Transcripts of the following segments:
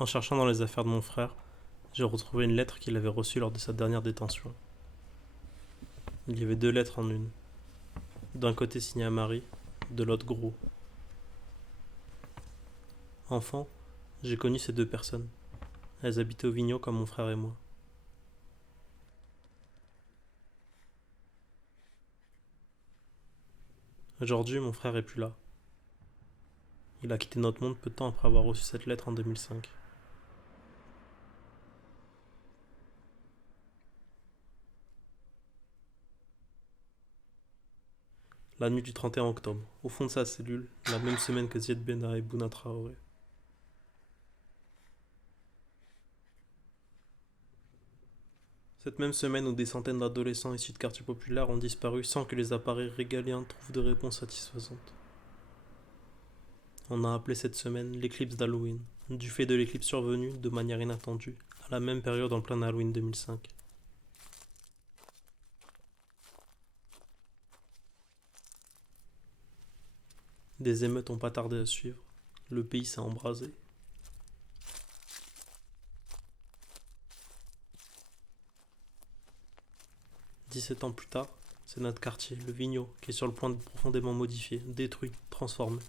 En cherchant dans les affaires de mon frère, j'ai retrouvé une lettre qu'il avait reçue lors de sa dernière détention. Il y avait deux lettres en une. D'un côté signé à Marie, de l'autre Gros. Enfant, j'ai connu ces deux personnes. Elles habitaient au Vigno comme mon frère et moi. Aujourd'hui, mon frère est plus là. Il a quitté notre monde peu de temps après avoir reçu cette lettre en 2005. La nuit du 31 octobre, au fond de sa cellule, la même semaine que Zied Benna et Bouna Traoré. Cette même semaine où des centaines d'adolescents issus de quartiers populaires ont disparu sans que les appareils régaliens trouvent de réponse satisfaisante. On a appelé cette semaine l'éclipse d'Halloween, du fait de l'éclipse survenue, de manière inattendue, à la même période en plein Halloween 2005. Des émeutes ont pas tardé à suivre. Le pays s'est embrasé. 17 ans plus tard, c'est notre quartier, le Vigno, qui est sur le point d'être profondément modifié, détruit, transformé.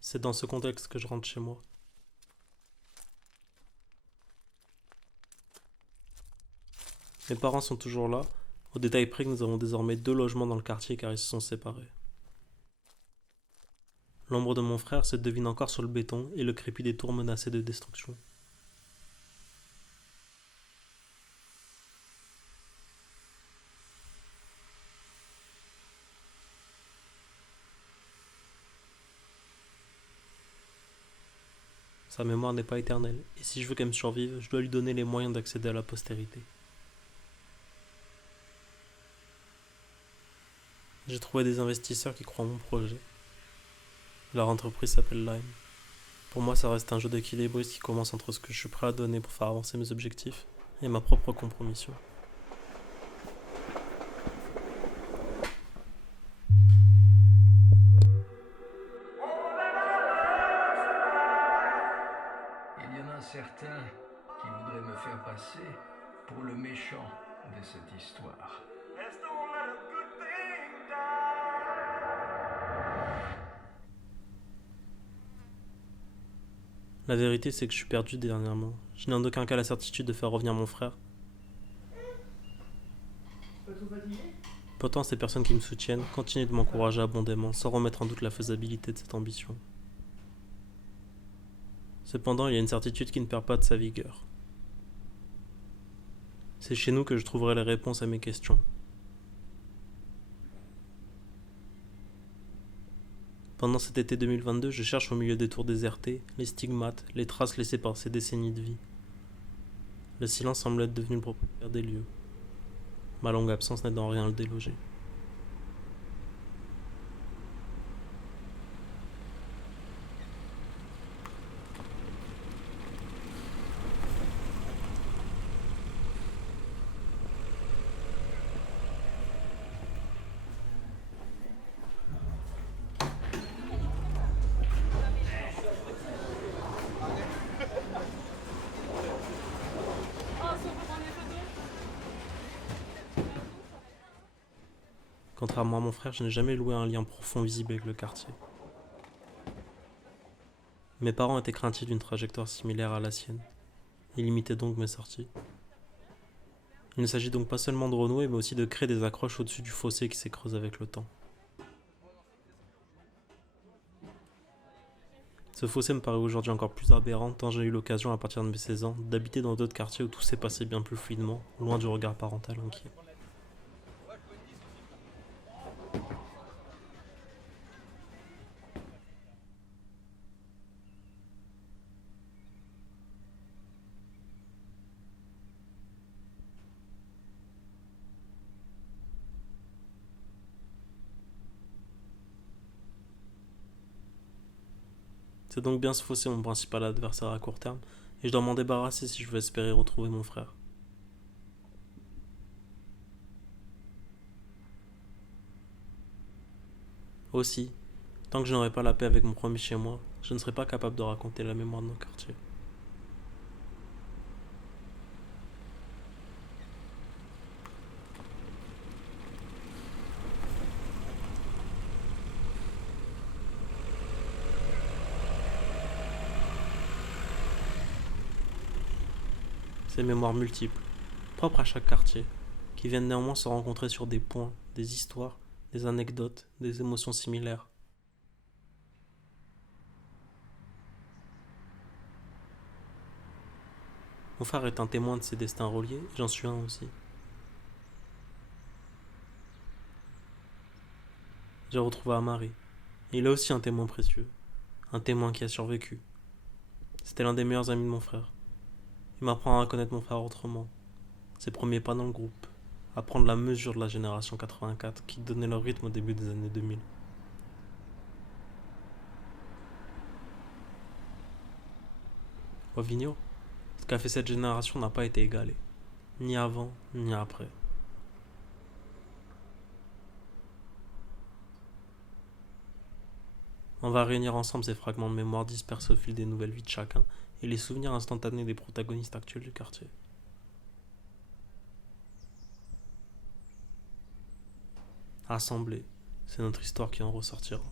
C'est dans ce contexte que je rentre chez moi. Mes parents sont toujours là, au détail près que nous avons désormais deux logements dans le quartier car ils se sont séparés. L'ombre de mon frère se devine encore sur le béton et le crépi des tours menacées de destruction. Sa mémoire n'est pas éternelle, et si je veux qu'elle me survive, je dois lui donner les moyens d'accéder à la postérité. J'ai trouvé des investisseurs qui croient en mon projet. Leur entreprise s'appelle Lime. Pour moi, ça reste un jeu d'équilibriste qui commence entre ce que je suis prêt à donner pour faire avancer mes objectifs et ma propre compromission. Il y en a certains qui voudraient me faire passer pour le méchant de cette histoire. La vérité, c'est que je suis perdu dernièrement. Je n'ai en aucun cas la certitude de faire revenir mon frère. Pourtant, ces personnes qui me soutiennent continuent de m'encourager abondamment sans remettre en doute la faisabilité de cette ambition. Cependant, il y a une certitude qui ne perd pas de sa vigueur. C'est chez nous que je trouverai les réponses à mes questions. Pendant cet été 2022, je cherche au milieu des tours désertées les stigmates, les traces laissées par ces décennies de vie. Le silence semble être devenu le propriétaire des lieux. Ma longue absence n'aide en rien à le déloger. Contrairement à mon frère, je n'ai jamais loué un lien profond visible avec le quartier. Mes parents étaient craintifs d'une trajectoire similaire à la sienne. Ils limitaient donc mes sorties. Il ne s'agit donc pas seulement de renouer, mais aussi de créer des accroches au-dessus du fossé qui s'est creusé avec le temps. Ce fossé me paraît aujourd'hui encore plus aberrant tant j'ai eu l'occasion à partir de mes 16 ans d'habiter dans d'autres quartiers où tout s'est passé bien plus fluidement, loin du regard parental inquiet. C'est donc bien ce fossé mon principal adversaire à court terme, et je dois m'en débarrasser si je veux espérer retrouver mon frère. Aussi, Tant que je n'aurai pas la paix avec mon premier chez moi, je ne serai pas capable de raconter la mémoire de nos quartiers. Ces mémoires multiples, propres à chaque quartier, qui viennent néanmoins se rencontrer sur des points, des histoires, des anecdotes, des émotions similaires. Mon frère est un témoin de ces destins reliés, et j'en suis un aussi. J'ai retrouvé Amari, et il est aussi un témoin précieux, un témoin qui a survécu. C'était l'un des meilleurs amis de mon frère. Il m'apprend à reconnaître mon frère autrement, ses premiers pas dans le groupe, à prendre la mesure de la génération 84 qui donnait leur rythme au début des années 2000. Au Vigno, ce qu'a fait cette génération n'a pas été égalé, ni avant, ni après. On va réunir ensemble ces fragments de mémoire dispersés au fil des nouvelles vies de chacun et les souvenirs instantanés des protagonistes actuels du quartier. Assemblés, c'est notre histoire qui en ressortira.